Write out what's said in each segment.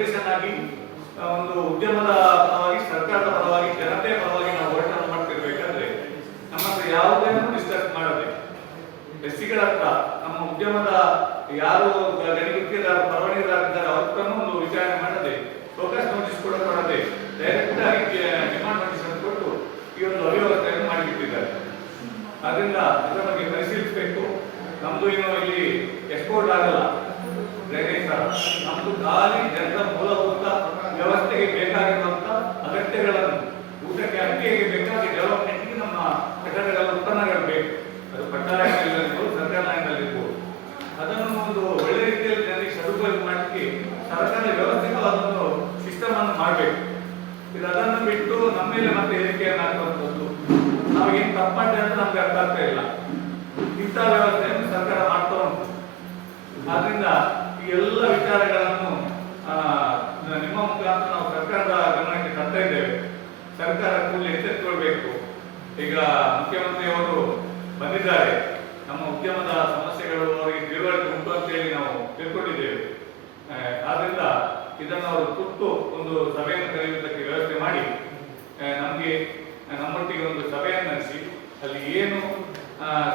Federation ಆಗಿ ಒಂದು ಉದ್ಯಮದ ಪರವಾಗಿ, ಸರ್ಕಾರದ ಪರವಾಗಿ, ಜನತೆ ಪರವಾಗಿ ನಾವು ಹೋರಾಟ ಮಾಡ್ತಿರ್ಬೇಕಾದ್ರೆ ನಮ್ಮ ಹತ್ರ ಯಾವುದನ್ನು ಡಿಸ್ಕಸ್ ಮಾಡದೆ ಎಸ್ಸಿಗಳ ಹತ್ರ ನಮ್ಮ ಉದ್ಯಮದ ಯಾರು ಗಣಿಗುತ್ತಿದ್ದಾರೆ, ಪರವಾನಗಿದಾರರಿದ್ದಾರೆ ಅವ್ರ ಹತ್ರನೂ ಒಂದು ವಿಚಾರಣೆ ಮಾಡದೆ, ಫೋಕಸ್ ನೋಟಿಸ್ ಕೂಡ ಕೊಡದೆ ಡೈರೆಕ್ಟ್ ಆಗಿ ಡಿಮಾಂಡ್ ನೋಟಿಸ್ ಅನ್ನು ಕೊಟ್ಟು ಈ ಒಂದು ಅವ್ಯವಸ್ಥೆಯನ್ನು ಮಾಡಿಬಿಟ್ಟಿದ್ದಾರೆ. ಅದರಿಂದ ಅದರ ಬಗ್ಗೆ ಪರಿಶೀಲಿಸಬೇಕು. ನಮ್ದು ಏನು ಇಲ್ಲಿ ಎಕ್ಸ್ಪೋರ್ಟ್ ಆಗಲ್ಲ ಡ್ರೈನೇಜ್ ತರ, ನಮ್ದು ಖಾಲಿ ಜನರ ಮೂಲಭೂತ ವ್ಯವಸ್ಥೆಗೆ ಬೇಕಾಗಿರುವಂತ ಅಗತ್ಯಗಳನ್ನು, ಊಟಕ್ಕೆ ಅಕ್ಕಿಗೆ ಬೇಕಾಗಿ ಡೆವಲಪ್ಮೆಂಟ್ಗೆ ನಮ್ಮ ಕಟ್ಟಡಗಳ ಉತ್ಪನ್ನಗಳು ಬೇಕು. ಅದು ಪಟ್ಟಾಯಗಳಿರ್ಬೋದು, ಸರ್ಕಾರದಲ್ಲಿರ್ಬೋದು. ಅದನ್ನು ಒಂದು ಒಳ್ಳೆ ರೀತಿಯಲ್ಲಿ ಜನರಿಗೆ ಸದುಪಯೋಗ ಮಾಡಲಿಕ್ಕೆ ಸರ್ಕಾರ ವ್ಯವಸ್ಥಿತವಾದ ಒಂದು ಸಿಸ್ಟಮ್ ಅನ್ನು ಮಾಡಬೇಕು. ಇದು ಅದನ್ನು ಬಿಟ್ಟು ನಮ್ಮ ಮೇಲೆ ಮತ್ತೆ ಹೇಳಿಕೆಯನ್ನು ಹಾಕುವಂಥದ್ದು, ನಾವು ಏನು ತಪ್ಪು ಮಾಡಿದೆ ಅಂತ ನಮ್ಗೆ ಅರ್ಥ ಆಗ್ತಾ ಇಲ್ಲ. ಇಂಥ ವ್ಯವಸ್ಥೆಯನ್ನು ಸರ್ಕಾರ ಮಾಡ್ತಾ ಉಂಟು. ಆದ್ರಿಂದ ಈ ಎಲ್ಲ ವಿಚಾರಗಳನ್ನು ನಿಮ್ಮ ಮುಖಾಂತರ ನಾವು ಸರ್ಕಾರದ ಗಮನಕ್ಕೆ ತರ್ತಾ ಇದ್ದೇವೆ. ಸರ್ಕಾರ ಕೂಡಲೇ ಎಚ್ಚೆತ್ತುಕೊಳ್ಬೇಕು. ಈಗ ಮುಖ್ಯಮಂತ್ರಿಯವರು ಬಂದಿದ್ದಾರೆ, ನಮ್ಮ ಉದ್ಯಮದ ಸಮಸ್ಯೆಗಳು ಅವರಿಗೆ ತಿಳುವಳಿಕೆ ಉಂಟು ಅಂತ ಹೇಳಿ ನಾವು ತಿಳ್ಕೊಂಡಿದ್ದೇವೆ. ಆದ್ರಿಂದ ಇದನ್ನು ಅವರು ತುರ್ತು ಒಂದು ಸಭೆಯನ್ನು ಕರೆಯುವುದಕ್ಕೆ ವ್ಯವಸ್ಥೆ ಮಾಡಿ ನಮಗೆ ನಮ್ಮೊಟ್ಟಿಗೆ ಒಂದು ಸಭೆಯನ್ನು ನಡೆಸಿ ಅಲ್ಲಿ ಏನು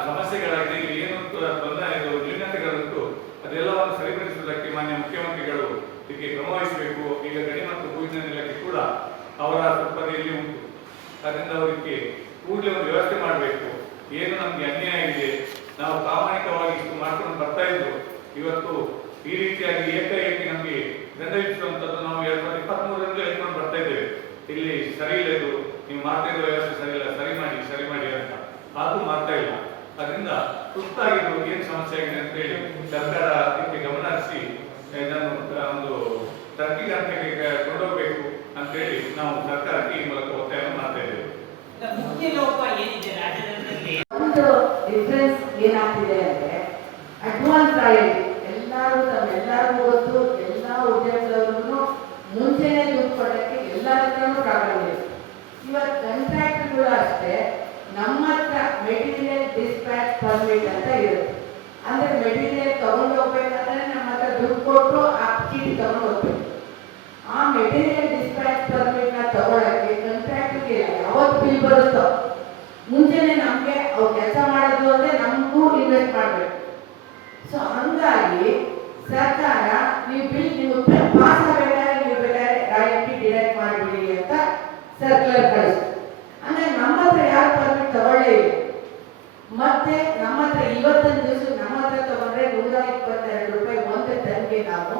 ಸಮಸ್ಯೆಗಳಾಗಿದೆ, ಏನು ತೊಂದರೆ ನ್ಯೂನತೆಗಳುಂಟು ಅದೆಲ್ಲವನ್ನು ಸರಿಪಡಿಸುವುದಕ್ಕೆ ಮಾನ್ಯ ಮುಖ್ಯಮಂತ್ರಿಗಳು ಇದಕ್ಕೆ ಕ್ರಮವಹಿಸಬೇಕು. ಈಗ ಗಣಿ ಮತ್ತು ಭೂಮಿನ ಇಲಾಖೆ ಕೂಡ ಅವರ ಸುಪರ್ದಿಯಲ್ಲಿ ಉಂಟು. ಅದರಿಂದ ಅವರಿಗೆ ಕೂಡಲೇ ಒಂದು ವ್ಯವಸ್ಥೆ ಮಾಡಬೇಕು. ಏನು ನಮಗೆ ಅನ್ಯಾಯ ಇದೆ, ನಾವು ಪ್ರಾಮಾಣಿಕವಾಗಿ ಇಷ್ಟು ಮಾಡ್ಕೊಂಡು ಬರ್ತಾ ಇದ್ರು, ಇವತ್ತು ಈ ರೀತಿಯಾಗಿ ಏಕಾಏಕಿ ನಮಗೆ ದಂಡ ವಿಧಿಸುವಂಥದ್ದು ನಾವು 2023ರಿಂದ ಹೇಳ್ಕೊಂಡು ಬರ್ತಾ ಇದ್ದೇವೆ. ಇಲ್ಲಿ ಸರಿ ಇಲ್ಲ, ಇದು ನೀವು ಮಾಡ್ತಾ ಇರೋ ವ್ಯವಸ್ಥೆ ಸರಿ ಇಲ್ಲ, ಸರಿ ಮಾಡಿ ಅಂತ. ಅದು ಮಾಡ್ತಾ ಇಲ್ಲ. ಅದರಿಂದ ತುರ್ತಾಗಿದ್ದು ಏನು ಸಮಸ್ಯೆ ಆಗಿದೆ ಅಂತ ಹೇಳಿ ಸರ್ಕಾರ ಇದಕ್ಕೆ ಗಮನ ಹರಿಸಿ ಇದನ್ನು ಒಂದು ತರ್ಕಿಗೆ ಹಂತಕ್ಕೆ ಕೊಂಡೋಗ್ಬೇಕು ಅಂತ ಹೇಳಿ ನಾವು ಸರ್ಕಾರಕ್ಕೆ ಈ ಮೂಲಕ ಒತ್ತಾಯವನ್ನು ಮಾಡ್ತಾ ಇದ್ದೇವೆ. ಮುಖ್ಯ ಲೋಪ ಏನಿದೆ ರಾಜ್ಯದಲ್ಲಿ, ಒಂದು ಡಿಫರೆನ್ಸ್ ಏನಾಗ್ತಿದೆ ಅಂದ್ರೆ ಅಡ್ವಾನ್ಸ್ ರಾಯಲ್ಟಿ ಎಲ್ಲರಿಗೂ ಗೊತ್ತು. ಎಲ್ಲ ಉದ್ಯಮದವ್ರಿಗೂ ಮುಂಚೆನೆ ದುಡ್ಡು ಕೊಡಕ್ಕೆ ಎಲ್ಲರ ಹತ್ರನೂ ಪ್ರಾಬ್ಲಮ್ ಇದೆ. ಇವತ್ತು ಕಾಂಟ್ರಾಕ್ಟ್ಗಳು ಅಷ್ಟೇ ನಮ್ಮ ಹತ್ರ ಮೆಟೀರಿಯಲ್ ಡಿಸ್ಪ್ಯಾಚ್ ಪರ್ಮಿಟ್ ಅಂತ ಇರುತ್ತೆ. ಅಂದ್ರೆ ಮೆಟೀರಿಯಲ್ ತಗೊಂಡು ಹೋಗ್ಬೇಕಾದ್ರೆ ನಮ್ಮ ಹತ್ರ ದುಡ್ಡು ಕೊಟ್ಟು ಆ ಚೀಟಿ ತಗೊಂಡು ಹೋಗ್ಬೇಕು. ಆ ಮೆಟೀರಿಯಲ್ ಡಿಸ್ಪ್ಯಾಚ್ ಪರ್ಮಿಟ್ ನ ತಗೊಳಕ್ಕೆ ಕಾಂಟ್ರಾಕ್ಟ್ಗೆ ಯಾವತ್ತು ಬಿಲ್ ಬರುತ್ತೋ ಮುಂಚೆನೆ ನಮ್ಗೆ ಅವ್ರು ಕೆಲಸ ಮಾಡೋದು ಅಂದ್ರೆ ನಮಗೂ ಇನ್ವೆಸ್ಟ್ ಮಾಡ್ಬೇಕು. ಸೊ ಹಂಗಾಗಿ ಸರ್ಕಾರ ನೀವು ಬಿಲ್ ನೀವು ಪಾಸ್ ಆಗಬೇಕಾದ್ರೆ ನೀವು ಬೇಕಾದ್ರೆ ರಾಯಲ್ಟಿ ಡಿಡಕ್ಟ್ ಮಾಡಿಬಿಡಿ ಅಂತ ಸರ್ಕ್ಯುಲರ್ ಕಳಿಸ್ತು. ಅಂದ್ರೆ ನಮ್ಮ ಹತ್ರ ಯಾರು ಪರ್ಮಿಟ್ ತಗೊಳ್ಳೇ ಇಲ್ಲ. ಮತ್ತೆ ನಮ್ಮ ಹತ್ರ ಇವತ್ತಿನ ದಿವಸ ನಮ್ಮ ಹತ್ರ ತಗೊಂಡ್ರೆ 122 ರೂಪಾಯಿ ಒಂದು ಟನ್ಗೆ ನಾವು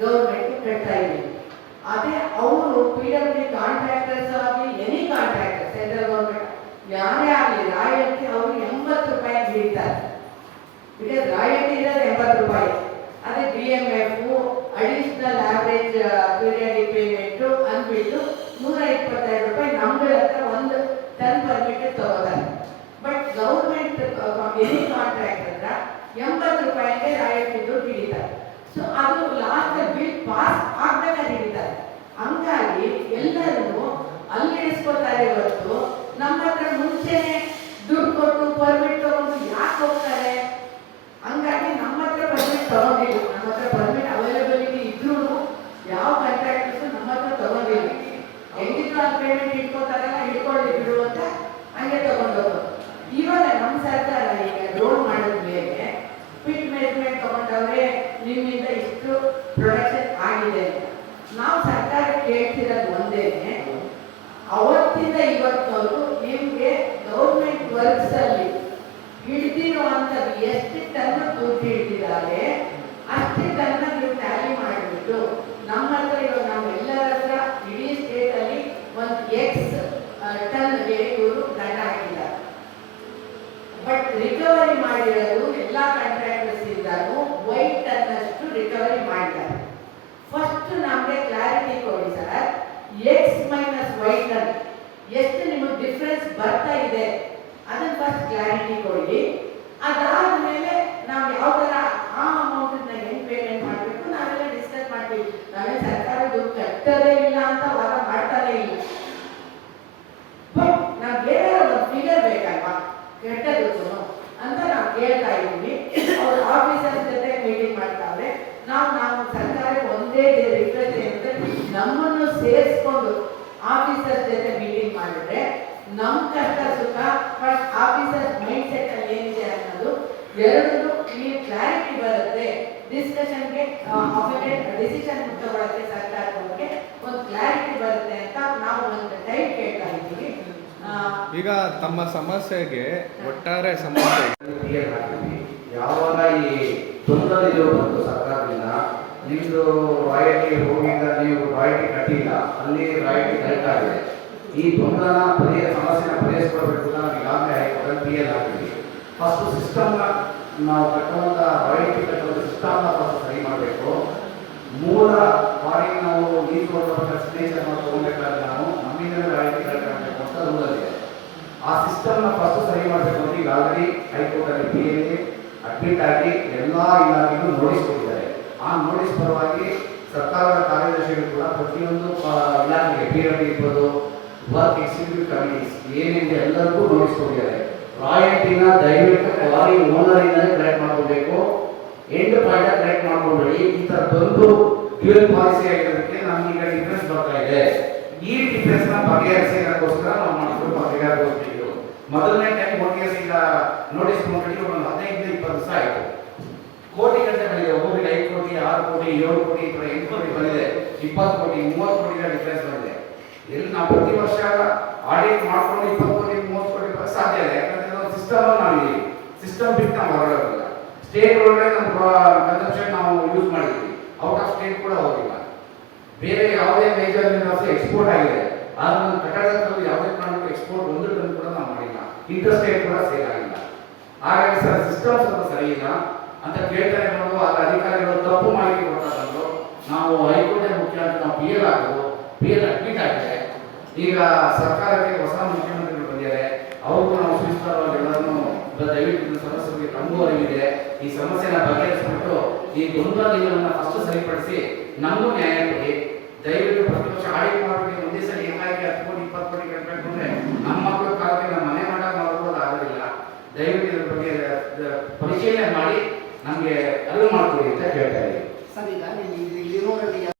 ಗೌರ್ಮೆಂಟ್ಗೆ ಕಟ್ತಾ ಇದ್ದೀವಿ. ಅದೇ ಅವರು PWD ಕಾಂಟ್ರಾಕ್ಟರ್ಸ್ ಆಗಲಿ, ಎನಿ ಕಾಂಟ್ರಾಕ್ಟರ್, ಸೆಂಟ್ರಲ್ ಗೌರ್ಮೆಂಟ್ ಯಾರೇ ಆಗಲಿ, ರಾಯಲ್ಟಿ ಅವರು 80 ರೂಪಾಯಿ ಹಿಡಿತಾರೆ. ಬಿಕಾಸ್ ರಾಯಲ್ಟಿ ಇರೋದು 80 ರೂಪಾಯಿ. ಅದೇ DMF additional average periodic payment ಅಂದ್ಬಿಟ್ಟು 122 ರೂಪಾಯಿ ನಮ್ಗಳ ಹತ್ರ ಒಂದು ಟನ್ ಪರ್ಮಿಟ್ ತಗೋತಾರೆ. ಬಟ್ ಗೌರ್ಮೆಂಟ್ ಎನಿ ಕಾಂಟ್ರಾಕ್ಟ್ ಹತ್ರ 80 ರೂಪಾಯಿಗೆ ರಾಯಲ್ಟಿ ದುಡ್ಡು ಹಿಡಿತಾರೆ. ಸೊ ಅದು ಲಾಸ್ಟ್ ಬಿಲ್ ಪಾಸ್ ಆಗ್ಬೇಕಾದ್ರೆ ಹಿಡಿತಾರೆ. ಹಂಗಾಗಿ ಎಲ್ಲರೂ ಅಲ್ಲಿ ಇಳಿಸ್ಕೊತಾರೆ ಹೊರತು ನಮ್ಮ ಹತ್ರ ಮುಂಚೆನೆ ದುಡ್ಡು ಕೊಟ್ಟು ಪರ್ಮಿಟ್ ತಗೊಂಡು ಯಾಕೆ ಹೋಗ್ತಾರೆ? ಹಂಗಾಗಿ ನಮ್ಮ ಹತ್ರ ಪರ್ಮಿಟ್ ತಗೊಂಡಿಲ್ಲ. ನಮ್ಮ ಹತ್ರ ಪರ್ಮಿಟ್ ಅವೈಲಬಿಲಿಟಿ ಇದ್ರೂ ಯಾವ ಕಾಂಟ್ರಾಕ್ಟರ್ಸ್ ನಮ್ಮ ಹತ್ರ ತಗೊಂಡಿಲ್ಲ. ಹೆಂಗಿದ್ರು ಆ ಪೇಮೆಂಟ್ ಇಟ್ಕೋತಾರಲ್ಲ, ಹಿಡ್ಕೊಳ್ಳಿ ಬಿಡು ಅಂತ ಹಂಗೆ ತಗೊಂಡೋಗೋದು. ಇವಾಗ ನಮ್ಮ ಸರ್ಕಾರ ಈಗ ರೋಡ್ ಮಾಡಿದ್ಮೇಲೆ ಪಿಟ್ ಮೆಜರ್ಮೆಂಟ್ ತಗೊಂಡವ್ರೆ, ನಿಮ್ಮಿಂದ ಇಷ್ಟು ಪ್ರೊಡಕ್ಷನ್ ಆಗಿದೆ ಅಂತ. ನಾವು ಸರ್ಕಾರ ಕೇಳ್ತಿರೋದು ಒಂದೇನೆ, ಅವತ್ತಿಂದ ಇವತ್ತವರು ನಿಮ್ಗೆ ಗೌರ್ಮೆಂಟ್ ವರ್ಕ್ಸ್ ಅಲ್ಲಿ ಹಿಡಿದಿರುವಂಥದ್ದು ಎಷ್ಟು ಟನ್ ದುಡ್ಡು ಹಿಡಿದಿದ್ದಾರೆ ಅಷ್ಟು ಟನ್ನ ನೀವು ಟ್ಯಾಲಿ ಮಾಡಿಬಿಟ್ಟು ನಮ್ಮ ಹತ್ರ ಇವಾಗ ನಾವೆಲ್ಲರ ಹತ್ರ ಇಡೀ ಸ್ಟೇಟ್ ಅಲ್ಲಿ ಒಂದು X ಟನ್ಗೆ ಇವರು ದಂಡ ಹಾಕಿದ್ದಾರೆ. ಬಟ್ ರಿಕವರಿ ಮಾಡಿರೋದು ಎಲ್ಲ ಕಾಂಟ್ರಾಕ್ಟರ್ಸ್ ಇಂದಾನು Y ಟನ್ ಅಷ್ಟು ರಿಕವರಿ ಮಾಡಿದ್ದಾರೆ. ಫಸ್ಟ್ ನಮಗೆ ಕ್ಲಾರಿಟಿ ಕೊಡಿ sir, X minus Y ton ಎಷ್ಟು ನಿಮಗೆ ಡಿಫ್ರೆನ್ಸ್ ಬರ್ತಾ ಇದೆ ಅದನ್ನ ಫಸ್ಟ್ ಕ್ಲಾರಿಟಿ ಕೊಡಿ. ಅದಾದ್ಮೇಲೆ ನಾವು ಯಾವ ತರ ಆ ಅಮೌಂಟ್ ಹೆಂಗ್ ಪೇಮೆಂಟ್ ಮಾಡಬೇಕು ನಾವೆಲ್ಲ ಡಿಸ್ಕಸ್ ಮಾಡ್ತೀವಿ. ನಾವೇ ಸರ್ಕಾರ ದುಡ್ಡು ಕಟ್ಟದೇ ಇಲ್ಲ ಅಂತ ವಾದ ಮಾಡ್ತಾನೆ ಇಲ್ಲ. ಬಟ್ ನಾವ್ ಏನಾದ್ರು ಒಂದು ಫಿಗರ್ ಬೇಕಲ್ವಾ ಕೆಟ್ಟದ್ದು ಅಂತ ನಾವು ಕೇಳ್ತಾ ಇದ್ವಿ. ಅವ್ರ ಆಫೀಸರ್ ಜೊತೆ ಮೀಟಿಂಗ್ ಮಾಡ್ತಾವೆ. ನಾವು ಸರ್ಕಾರ ಒಂದೇ ರಿಕ್ವೆಸ್ಟ್ ಏನಂದ್ರೆ ನಮ್ಮನ್ನು ಸೇರಿಸ್ಕೊಂಡು ಆಫೀಸರ್ ಜೊತೆ ಮೀಟಿಂಗ್ ಮಾಡಿದ್ರೆ ನಮ್ಮ ಕಷ್ಟ ಸುಖ ಬಟ್ ಆಫೀಸರ್ ಮೈಂಡ್ ಸೆಟ್ ಅಲ್ಲಿ ಏನಿದೆ ಅನ್ನೋದು ಎರಡೂ ಕ್ಲಾರಿಟಿ ಬರುತ್ತೆ. ಡಿಸ್ಕಷನ್ಗೆ ಡಿಸಿಷನ್ ತಗೊಳಕ್ಕೆ ಸರ್ಕಾರಕ್ಕೆ ಒಂದು ಕ್ಲಾರಿಟಿ ಬರುತ್ತೆ ಅಂತ ನಾವು ಒಂದು ಟೈಮ್ ಕೇಳ್ತಾ ಇದ್ದೀವಿ. ಈಗ ತಮ್ಮ ಸಮಸ್ಯೆಗೆ ಒಟ್ಟಾರೆ ಸಮಸ್ಯೆ ಕ್ಲಿಯರ್ ಆಗ್ತೀವಿ. ಯಾವಾಗ ಈ ತೊಂದರೆಗಳು ಬಂತು ಸರ್ಕಾರದಿಂದ, ನಿಮ್ಮದು ರಾಯಲ್ಟಿ ಹೋಗಿದ್ದ, ನೀವು ರಾಯಲ್ಟಿ ಕಟ್ಟಿಲ್ಲ, ಅಲ್ಲಿ ರಾಯಲ್ಟಿ ಕರೆಕ್ಟ್ ಆಗಿದೆ, ಈ ತೊಂದರೆ ಸಮಸ್ಯೆನ ಪರಿಹರಿಸ್ಕೊಳ್ಬೇಕು ಅಂತ ನಾವು ಈಗಾಗಲೇ ಹೈಕೋರ್ಟಲ್ಲಿ ಕ್ಲಿಯರ್ ಆಗ್ತೀವಿ. ಫಸ್ಟ್ ಸಿಸ್ಟಮ್ನ ನಾವು ಕಟ್ಟುವಂಥ ರಾಯಲ್ಟಿ ಕಟ್ಟುವಂಥ ಸಿಸ್ಟಮ್ನ ಫಸ್ಟ್ ಸರಿ ಮಾಡಬೇಕು. ಮೂಲ ಬಾರಿ ನಾವು ಲೀಸ್ ಸಿಗ್ನೇಚರ್ ಮಾಡಿ ತೊಗೊಬೇಕಾದ್ರೆ ನಾವು ನಮ್ಮಿಂದ ರಾಯಲ್ಟಿ ಕಲೆಕ್ಟ್ ಆಗಬೇಕು ಅಂತ ರೂಲಲ್ಲಿದೆ. ಆ ಸಿಸ್ಟಮ್ನ ಫಸ್ಟ್ ಸರಿ ಮಾಡಬೇಕು ಅಂತ ಈಗ ಆಲ್ರೆಡಿ ಹೈಕೋರ್ಟಲ್ಲಿ PA ಅಡ್ಮಿಟ್ ಆಗಿ ಎಲ್ಲ ಇಲಾಖೆಗೂ ನೋಟಿಸ್ ಕೊಟ್ಟಿದ್ದಾರೆ. ಆ ನೋಟಿಸ್ ಪರವಾಗಿ ಸರ್ಕಾರದ ಕಾರ್ಯದರ್ಶಿಗಳು ಕೂಡ ಪ್ರತಿಯೊಂದು ಇಲಾಖೆಗೆ PRD ಇರ್ಬೋದು, ವರ್ಕ್ ಎಕ್ಸಿಕ್ಯೂಟಿವ್ ಕಮಿಟೀಸ್ ಏನಿದೆ ಎಲ್ಲರಿಗೂ ನೋಟಿಸ್ ಕೊಟ್ಟಿದ್ದಾರೆ. ರಾಯಲ್ಟಿನ ದಯವಿಟ್ಟು ಲಾರಿ ಓನರಿಂದಲೇ ಕಲೆಕ್ಟ್ ಮಾಡ್ಕೋಬೇಕು, ಎಂಡ್ ಪಾಯಿಂಟ್ ಕಲೆಕ್ಟ್ ಮಾಡ್ಕೊಬೇಡಿ. ಈ ಥರ ಬಂದು ಡ್ಯೂಯಲ್ ಪಾಲಿಸಿ ಆಗಿರೋದಕ್ಕೆ ನಮಗೀಗ ಡಿಫ್ರೆನ್ಸ್ ಬರ್ತಾ ಇದೆ. ಈ ಡಿಫ್ರೆನ್ಸ್ನ ಬಗೆಹರಿಸೋದಕ್ಕೋಸ್ಕರ ನಾವು ಮಾಡಿಕೊಂಡು ಬಗೆಹರಿಸಬೇಕು. ಮೊದಲನೇ ಟೈಮ್ OTS ಈಗ ನೋಟಿಸ್ ಕೊಟ್ಟು ಒಂದು 15-20 ದಿವಸ ಆಯಿತು. ಕೋಟಿ ಗಂಟೆ ಬಂದಿದೆ. ಒಬ್ಬರಿಗೆ 5 ಕೋಟಿ, 6 ಕೋಟಿ, 7 ಕೋಟಿ, 8 ಕೋಟಿ ಬಂದಿದೆ. 20 ಕೋಟಿ, 30 ಕೋಟಿಗಳ ಡಿಫ್ರೆನ್ಸ್ ಬಂದಿದೆ. ಇಲ್ಲಿ ನಾವು ಪ್ರತಿ ವರ್ಷ ಆಡಿಟ್ ಮಾಡ್ಕೊಂಡು 20 ಕೋಟಿ, 30 ಕೋಟಿ ಬರೋಕ್ಕೆ ಸಾಧ್ಯ ಇಲ್ಲ. ಯಾಕಂದ್ರೆ ನಾವು ಸಿಸ್ಟಮ್ ನಾವಿದ್ದೀವಿ. ಸಿಸ್ಟಮ್ ಬಿಟ್ಟು ನಾವು ಹೊರಗೋದಿಲ್ಲ. ಸ್ಟೇಟ್ ಒಳಗಡೆ ನಮ್ಮ ಕನ್ಸಂಪ್ಷನ್ ನಾವು ಯೂಸ್ ಮಾಡಿದ್ವಿ. ಔಟ್ ಆಫ್ ಸ್ಟೇಟ್ ಕೂಡ ಹೋಗಿಲ್ಲ. ಬೇರೆ ಯಾವುದೇ ಮೇಜರ್ ಯೂನಿವರ್ಸಿಟಿ ಎಕ್ಸ್ಪೋರ್ಟ್ ಆಗಿದೆ, ಆದ್ರೆ ನಮ್ಮ ಕಟ್ಟಡದಲ್ಲಿ ಯಾವುದೇ ಕಾರಣಕ್ಕೂ ಎಕ್ಸ್ಪೋರ್ಟ್ ಒಂದು ಟನ್ ಕೂಡ ನಾವು ಮಾಡಿಲ್ಲ. ಇಂಟರ್ ಸ್ಟೇಟ್ ಕೂಡ ಸೇಲ್ ಆಗಿಲ್ಲ. ಹಾಗಾಗಿ ಸರ್ ಸಿಸ್ಟಮ್ ಸ್ವಲ್ಪ ಸರಿ ಇಲ್ಲ ಅಂತ ಕೇಳ್ತಾ ಇರೋದು. ಆಗ ಅಧಿಕಾರಿಗಳು ತಪ್ಪು ಮಾಹಿತಿ ಕೊಡ್ತಾ ಬಂದರು. ನಾವು ಹೈಕೋರ್ಟ್ ಮುಖ್ಯ ಅಂತ ನಾವು PL ಹಾಕೋದು, PL ಅಡ್ಮಿಟ್ ಆಗಿದೆ. ಈಗ ಸರ್ಕಾರಕ್ಕೆ ಹೊಸ ಮುಖ್ಯಮಂತ್ರಿಗಳು ಬಂದಿದ್ದಾರೆ. ಅವ್ರಿಗೂ ನಾವು ಸೂಚಿಸ್ತಾರವಾಗಿ ಎಲ್ಲರನ್ನೂ ದಯವಿಟ್ಟು ಸಮಸ್ಯೆಗೆ ನಮಗೂ ಅರಿವಿದೆ. ಈ ಸಮಸ್ಯೆನ ಬಗೆಹರಿಸ್ಬಿಟ್ಟು ಈ ಗೊಂದಲಗಳನ್ನು ಫಸ್ಟ್ ಸರಿಪಡಿಸಿ ನಮಗೂ ನ್ಯಾಯ ಕೊಡಿ. ದಯವಿಟ್ಟು ಪ್ರತಿ ವರ್ಷ ಆಡಿಟ್ ಮಾಡೋರಿಗೆ ಒಂದೇ ಸಲ ಏಕಾಏಕಿ 10 ಕೋಟಿ 20 ಕೋಟಿ ಕಟ್ಟಬೇಕು ಅಂದರೆ ನಮ್ಮ ಮಕ್ಕಳ ಕಾಲಕ್ಕೆ ನಮ್ಮ ಮನೆ ಮಾಡೋದು ಆಗೋದಿಲ್ಲ. ದಯವಿಟ್ಟು ಇದ್ರ ಬಗ್ಗೆ ಪರಿಶೀಲನೆ ಮಾಡಿ ನಮಗೆ ಅರಿವು ಮಾಡಿಕೊಡಿ ಅಂತ ಕೇಳ್ತಾ ಇದ್ದೀವಿ. ಸರ್, ಈಗ